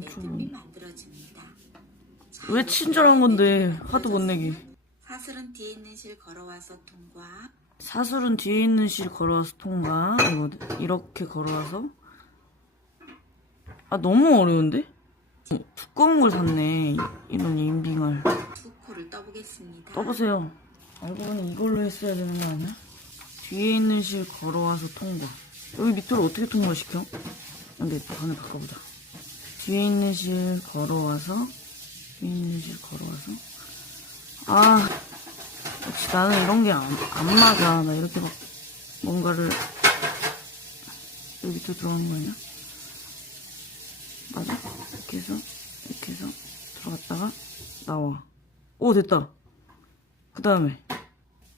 매듭이 만들어집니다. 왜 친절한 건데 화도 못 내게. 사슬은 뒤에 있는 실 걸어와서 통과. 사슬은 뒤에 있는 실 걸어와서 통과. 이렇게 걸어와서. 아 너무 어려운데? 두꺼운 걸 샀네. 이런 인빙을. 두 코를 떠보겠습니다. 떠보세요. 알고 보니 이걸로 했어야 되는 거 아니야? 뒤에 있는 실 걸어와서 통과. 여기 밑으로 어떻게 통과시켜? 근데 반을 바꿔보자. 뒤에 있는 실 걸어와서 뒤에 있는 실 걸어와서. 아 역시 나는 이런 게 안 맞아. 나 이렇게 막 뭔가를 여기 밑으로 들어가는 거 아니야? 맞아? 이렇게 해서 들어갔다가 나와. 오 됐다. 그 다음에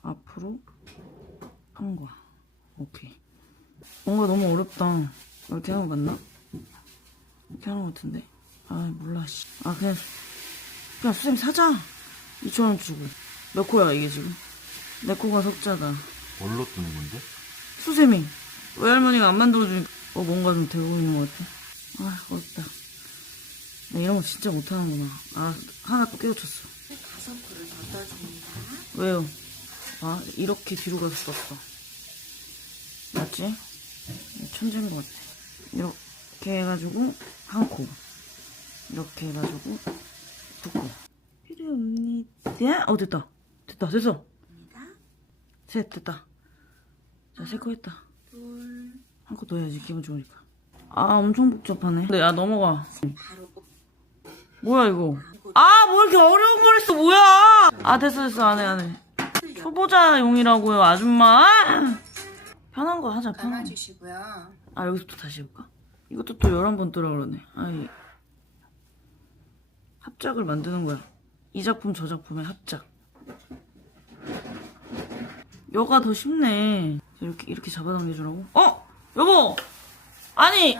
앞으로 통과. 오케이. 뭔가 너무 어렵다. 이렇게 하는 거 맞나? 이렇게 하는 거 같은데. 아 몰라 씨. 아 그냥 수쌤 사자. 2,000원 주고. 몇 코야 이게 지금? 내 코가 석자다. 뭘로 뜨는 건데? 수세미. 외할머니가 안 만들어주니까 뭔가 좀 되고 있는 것 같아. 아 어렵다. 나 이런 거 진짜 못하는구나. 아 하나 또 깨우쳤어. 5코를 더 떠줍니다. 왜요? 아 이렇게 뒤로 가서 썼어. 맞지? 천재인 것 같아. 이렇게 해가지고 한 코. 이렇게 해가지고 두 코. 필요합니다. 됐다. 됐어. 셋 됐다. 자, 세 코 했다. 둘. 한 코 더 해야지 기분 좋으니까. 아 엄청 복잡하네. 근데 야 넘어가. 바로 뭐야 이거? 아 뭐 이렇게 어려운 걸 했어 뭐야? 아 됐어 안 해. 초보자용이라고요 아줌마. 편한 거 하자 편한 거. 감아주시고요. 아 여기서부터 다시 해볼까? 이것도 또 11번 뜨라 그러네. 아이 합작을 만드는 거야. 이 작품 저 작품의 합작. 여가 더 쉽네. 이렇게 잡아당겨주라고? 여보! 아니!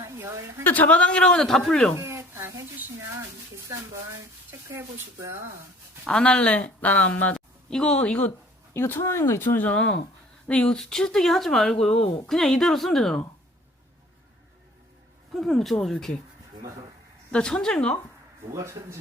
잡아당기라고 했는데 다 풀려. 다 해주시면 개수 한번 체크해 보시고요. 안 할래. 나랑 안 맞아. 이거 1,000원인가 2,000원이잖아. 근데 이거 칠뜨기 하지 말고요. 그냥 이대로 쓰면 되잖아. 퐁퐁 묻혀가지고 이렇게. 나 천재인가? 뭐가 천지?